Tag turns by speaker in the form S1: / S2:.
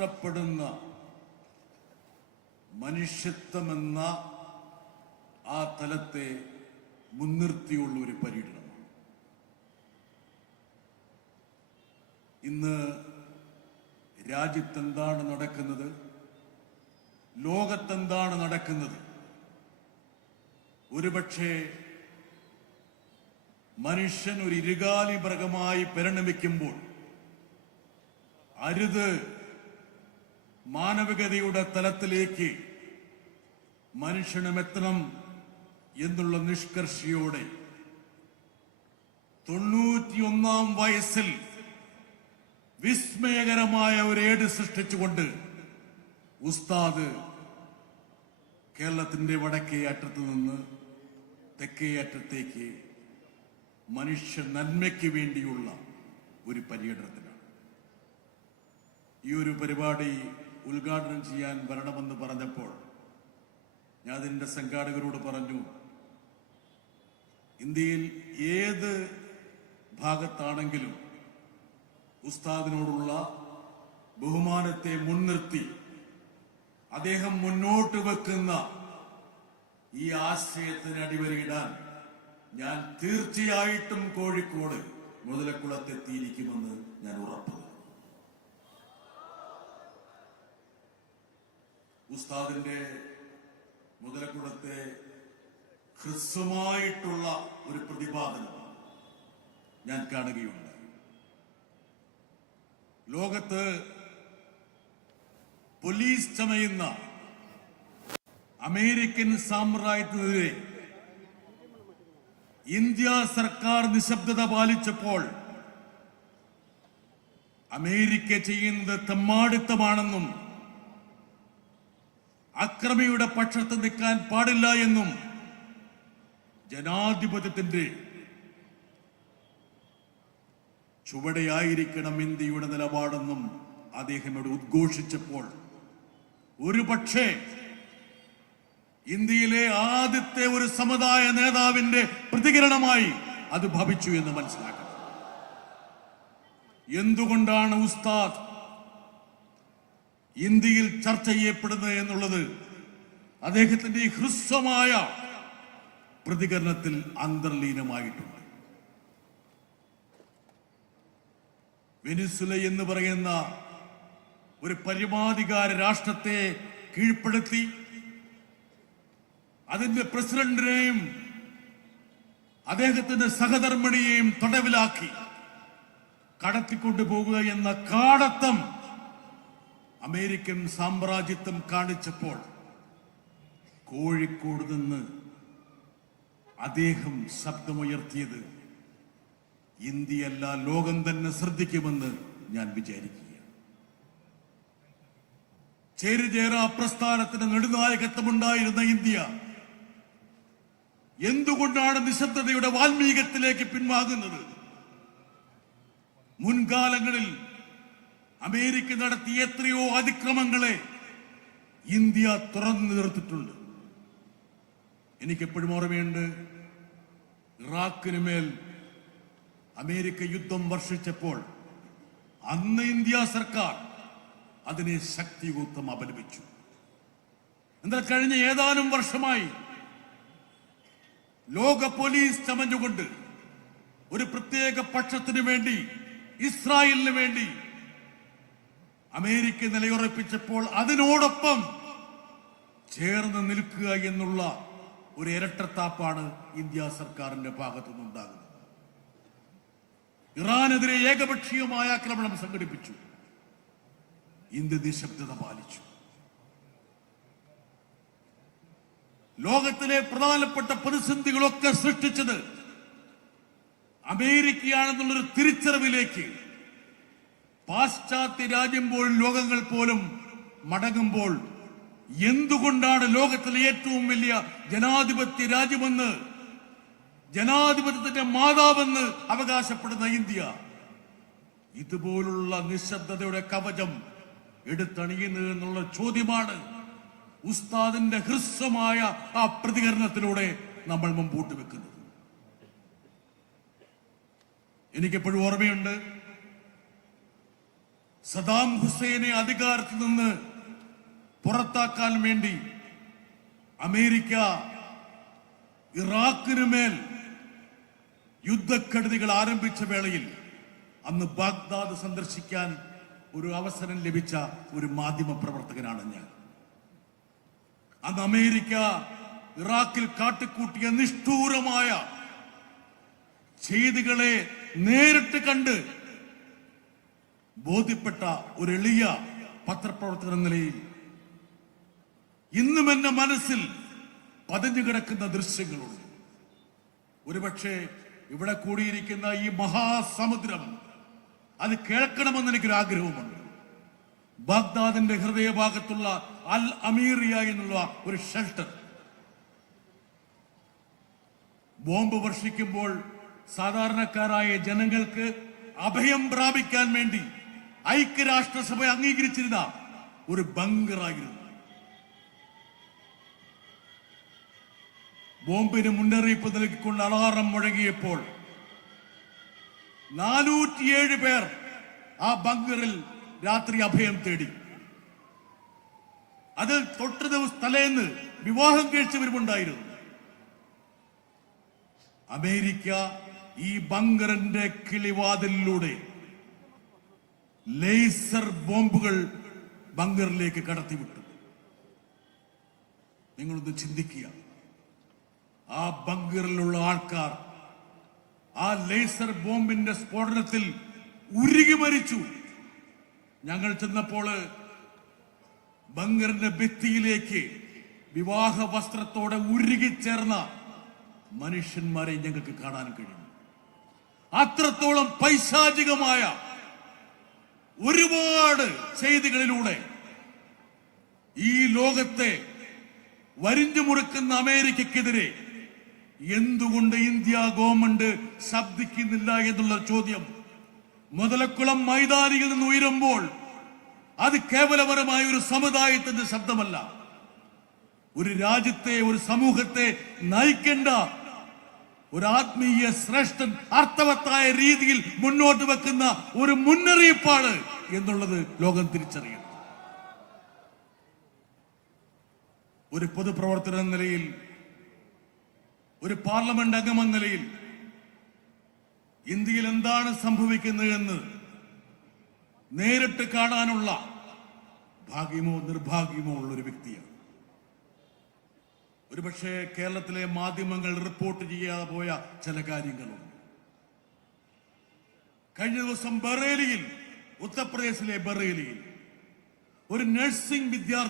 S1: നഷ്ടപ്പെടുന്ന മനുഷ്യത്വമെന്ന ആ തലത്തെ മുൻനിർത്തിയുള്ള ഒരു പര്യടനമാണ്. ഇന്ന് രാജ്യത്തെന്താണ് നടക്കുന്നത്? ലോകത്തെന്താണ് നടക്കുന്നത്? ഒരുപക്ഷെ മനുഷ്യൻ ഒരു ഇരുകാലി മൃഗമായി പരിണമിക്കുമ്പോൾ അരുത് മാനവികതയുടെ തലത്തിലേക്ക് മനുഷ്യനുമെത്തണം എന്നുള്ള നിഷ്കർഷയോടെ തൊണ്ണൂറ്റിയൊന്നാം വയസ്സിൽ വിസ്മയകരമായ ഒരു ഏട് സൃഷ്ടിച്ചുകൊണ്ട് ഉസ്താദ് കേരളത്തിന്റെ വടക്കേ അറ്റത്ത് നിന്ന് തെക്കേ അറ്റത്തേക്ക് മനുഷ്യ നന്മയ്ക്ക് വേണ്ടിയുള്ള ഒരു പര്യടനത്തിനാണ്. ഈ ഒരു പരിപാടി ഉദ്ഘാടനം ചെയ്യാൻ വരണമെന്ന് പറഞ്ഞപ്പോൾ ഞാൻ അതിന്റെ സംഘാടകരോട് പറഞ്ഞു ഇന്ത്യയിൽ ഏത് ഭാഗത്താണെങ്കിലും ഉസ്താദിനോടുള്ള ബഹുമാനത്തെ മുൻനിർത്തി അദ്ദേഹം മുന്നോട്ട് വെക്കുന്ന ഈ ആശയത്തിന് അടിവരയിടാൻ ഞാൻ തീർച്ചയായിട്ടും കോഴിക്കോട് മുതലക്കുളത്തെത്തിയിരിക്കുമെന്ന് ഞാൻ ഉറപ്പു ഉസ്താദിന്റെ മുതലക്കുടത്തെ ഹ്രസ്വമായിട്ടുള്ള ഒരു പ്രതിപാദനം ഞാൻ കാണുകയുണ്ട് ലോകത്ത് പോലീസ് ചമയുന്ന അമേരിക്കൻ സാമ്രാജ്യത്തിനെതിരെ ഇന്ത്യ സർക്കാർ നിശബ്ദത പാലിച്ചപ്പോൾ അമേരിക്ക ചെയ്യുന്നത് തെമ്മാടിത്തമാണെന്നും അക്രമിയുടെ പക്ഷത്ത് നിൽക്കാൻ പാടില്ല എന്നും ജനാധിപത്യത്തിന്റെ ചുവടെയായിരിക്കണം ഇന്ത്യയുടെ നിലപാടെന്നും അദ്ദേഹം ഇവിടെ ഉദ്ഘോഷിച്ചപ്പോൾ. ഒരു പക്ഷേ ഇന്ത്യയിലെ ആദ്യത്തെ ഒരു സമുദായ നേതാവിന്റെ പ്രതികരണമായി അത് ഭവിച്ചു എന്ന് മനസ്സിലാക്കണം. എന്തുകൊണ്ടാണ് ഉസ്താദ് ഇന്ത്യയിൽ ചർച്ച ചെയ്യപ്പെടുന്നത് എന്നുള്ളത് അദ്ദേഹത്തിന്റെ ഈ ഹ്രസ്വമായ പ്രതികരണത്തിൽ അന്തർലീനമായിട്ടുണ്ട്. വെനിസുല എന്ന് പറയുന്ന ഒരു പരമാധികാര രാഷ്ട്രത്തെ കീഴ്പ്പെടുത്തി അതിന്റെ പ്രസിഡന്റിനെയും അദ്ദേഹത്തിന്റെ സഹധർമ്മിണിയെയും തടവിലാക്കി കടത്തിക്കൊണ്ടു പോകുക എന്ന കാടത്തം അമേരിക്കൻ സാമ്രാജ്യത്വം കാണിച്ചപ്പോൾ കോഴിക്കോട് നിന്ന് അദ്ദേഹം ശബ്ദമുയർത്തിയത് ഇന്ത്യയല്ല ലോകം തന്നെ ശ്രദ്ധിക്കുമെന്ന് ഞാൻ വിചാരിക്കുകയാണ് ചേരുചേര പ്രസ്ഥാനത്തിന് നെടുനായകത്വമുണ്ടായിരുന്ന ഇന്ത്യ എന്തുകൊണ്ടാണ് നിശബ്ദതയുടെ വാൽമീകത്തിലേക്ക് പിൻവാങ്ങുന്നത്? മുൻകാലങ്ങളിൽ അമേരിക്ക നടത്തിയ എത്രയോ അതിക്രമങ്ങളെ ഇന്ത്യ തുറന്നു നിർത്തിയിട്ടുണ്ട്. എനിക്കെപ്പോഴും ഓർമ്മയുണ്ട് ഇറാഖിന് മേൽ അമേരിക്ക യുദ്ധം വർഷിച്ചപ്പോൾ അന്ന് ഇന്ത്യ സർക്കാർ അതിനെ ശക്തിയുക്തം അപലപിച്ചു. എന്നാൽ കഴിഞ്ഞ ഏതാനും വർഷമായി ലോക പോലീസ് ചമഞ്ഞുകൊണ്ട് ഒരു പ്രത്യേക പക്ഷത്തിനു വേണ്ടി ഇസ്രായേലിന് വേണ്ടി അമേരിക്ക നിലയുറപ്പിച്ചപ്പോൾ അതിനോടൊപ്പം ചേർന്ന് നിൽക്കുക എന്നുള്ള ഒരു ഇരട്ടത്താപ്പാണ് ഇന്ത്യ സർക്കാരിന്റെ ഭാഗത്തു നിന്നുണ്ടാകുന്നത് ഇറാനെതിരെ ഏകപക്ഷീയമായ ആക്രമണം സംഘടിപ്പിച്ചു. ഇന്ത്യ നിശബ്ദത പാലിച്ചു. ലോകത്തിലെ പ്രധാനപ്പെട്ട പ്രതിസന്ധികളൊക്കെ സൃഷ്ടിച്ചത് അമേരിക്കയാണെന്നുള്ളൊരു തിരിച്ചറിവിലേക്ക് പാശ്ചാത്യ രാജ്യം പോലും ലോകങ്ങൾ പോലും മടങ്ങുമ്പോൾ എന്തുകൊണ്ടാണ് ലോകത്തിലെ ഏറ്റവും വലിയ ജനാധിപത്യ രാജ്യമെന്ന് ജനാധിപത്യത്തിന്റെ മാതാവെന്ന് അവകാശപ്പെടുന്ന ഇന്ത്യ? ഇതുപോലുള്ള നിശബ്ദതയുടെ കവചം എടുത്തണിയുന്നത് എന്നുള്ള ചോദ്യമാണ് ഉസ്താദിന്റെ ഹ്രസ്വമായ ആ പ്രതികരണത്തിലൂടെ നമ്മൾ മുമ്പോട്ട് വെക്കുന്നത്. എനിക്കെപ്പോഴും ഓർമ്മയുണ്ട് സദാം ഹുസൈനെ അധികാരത്തിൽ നിന്ന് പുറത്താക്കാൻ വേണ്ടി അമേരിക്ക ഇറാഖിനു മേൽ യുദ്ധക്കെടുതികൾ ആരംഭിച്ച വേളയിൽ അന്ന് ബാഗ്ദാദ് സന്ദർശിക്കാൻ ഒരു അവസരം ലഭിച്ച ഒരു മാധ്യമ പ്രവർത്തകനാണ് ഞാൻ. അന്ന് അമേരിക്ക ഇറാഖിൽ കാട്ടിക്കൂട്ടിയ നിഷ്ഠൂരമായ ചെയ്തികളെ നേരിട്ട് കണ്ട് ബോധ്യപ്പെട്ട ഒരു എളിയ പത്രപ്രവർത്തകൻ എന്ന നിലയിൽ ഇന്നും എന്റെ മനസ്സിൽ പതിഞ്ഞു കിടക്കുന്ന ദൃശ്യങ്ങളുണ്ട്. ഒരുപക്ഷെ ഇവിടെ കൂടിയിരിക്കുന്ന ഈ മഹാസമുദ്രം അത് കേൾക്കണമെന്ന് എനിക്കൊരു ആഗ്രഹമുണ്ട് ബാഗ്ദാദിന്റെ ഹൃദയഭാഗത്തുള്ള അൽ അമീറിയ എന്നുള്ള ഒരു ഷെൽട്ടർ. ബോംബ് വർഷിക്കുമ്പോൾ സാധാരണക്കാരായ ജനങ്ങൾക്ക് അഭയം പ്രാപിക്കാൻ വേണ്ടി ഐക്യരാഷ്ട്രസഭ അംഗീകരിച്ചിരുന്ന ഒരു ബങ്കറായിരുന്നു ബോംബിന് മുന്നറിയിപ്പ് നൽകിക്കൊണ്ട് അലാറം മുഴങ്ങിയപ്പോൾ നാനൂറ്റിയേഴ് പേർ ആ ബങ്കറിൽ രാത്രി അഭയം തേടി. അതിൽ തൊട്ട് ദിവസം തലേന്ന് വിവാഹം കഴിച്ചവരുമുണ്ടായിരുന്നു. അമേരിക്ക ഈ ബങ്കറിന്റെ കിളിവാതിലൂടെ ലേസർ ബോംബുകൾ ബങ്കറിലേക്ക് കടത്തിവിട്ടു. നിങ്ങളൊന്ന് ചിന്തിക്കുക. ആ ബങ്കറിലുള്ള ആൾക്കാർ ആ ലേസർ ബോംബിന്റെ സ്ഫോടനത്തിൽ ഉരുകി മരിച്ചു. ഞങ്ങൾ ചെന്നപ്പോൾ ബങ്കറിന്റെ ഭിത്തിയിലേക്ക് വിവാഹ വസ്ത്രത്തോടെ ഉരുകി ചേർന്ന മനുഷ്യന്മാരെ ഞങ്ങൾക്ക് കാണാൻ കഴിഞ്ഞു അത്രത്തോളം പൈശാചികമായ ഒരുപാട് ചെയ്തികളിലൂടെ ഈ ലോകത്തെ വരിഞ്ഞു മുറുക്കുന്ന അമേരിക്കക്കെതിരെ എന്തുകൊണ്ട് ഇന്ത്യ ഗവൺമെന്റ് ശബ്ദിക്കുന്നില്ല എന്നുള്ള ചോദ്യം മുതലക്കുളം മൈതാനിയിൽ നിന്ന് ഉയരുമ്പോൾ അത് കേവലപരമായ ഒരു സമുദായത്തിന്റെ ശബ്ദമല്ല. ഒരു രാജ്യത്തെ ഒരു സമൂഹത്തെ നയിക്കേണ്ട ഒരു ആത്മീയ ശ്രേഷ്ഠൻ അർത്ഥവത്തായ രീതിയിൽ മുന്നോട്ട് വെക്കുന്ന ഒരു മുന്നറിയിപ്പാണ് എന്നുള്ളത് ലോകം തിരിച്ചറിയണം ഒരു പൊതുപ്രവർത്തന നിലയിൽ ഒരു പാർലമെന്റ് അംഗമെന്ന നിലയിൽ ഇന്ത്യയിൽ എന്താണ് സംഭവിക്കുന്നത് എന്ന് നേരിട്ട് കാണാനുള്ള ഭാഗ്യമോ നിർഭാഗ്യമോ ഉള്ള ഒരു വ്യക്തിയാണ്. ഒരുപക്ഷെ കേരളത്തിലെ മാധ്യമങ്ങൾ റിപ്പോർട്ട് ചെയ്യാതെ പോയ ചില കാര്യങ്ങളുണ്ട്. കഴിഞ്ഞ ദിവസം ബറേലിയിൽ ഉത്തർപ്രദേശിലെ ബറേലിയിൽ ഒരു നഴ്സിംഗ് വിദ്യാർത്ഥി